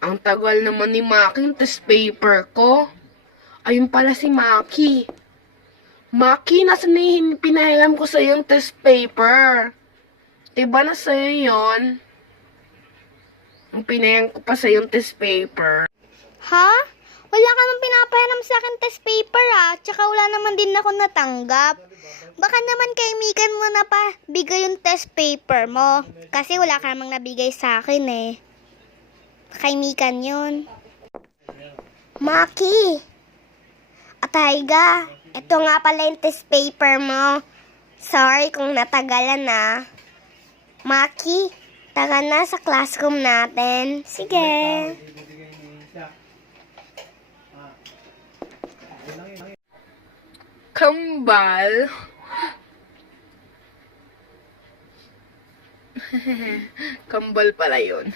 Ang tagal naman ni Maki yung test paper ko. Ayun pala si Maki. Maki, nasan na yung pinahiram ko sa yung test paper? Diba na sa'yo yun? Ang pinahiram ko pa sa yung test paper. Ha? Wala ka nang pinapahiram sa akin test paper Tsaka wala naman din ako natanggap. Baka naman kay Mikan mo na pa bigay yung test paper mo. Kasi wala ka namang nabigay sa akin eh. Kay Mikan yun. Maki! Atayga, ito nga pala yung test paper mo. Sorry kung natagalan Maki, tara na sa classroom natin. Sige. Kambal. Kambal pala yun.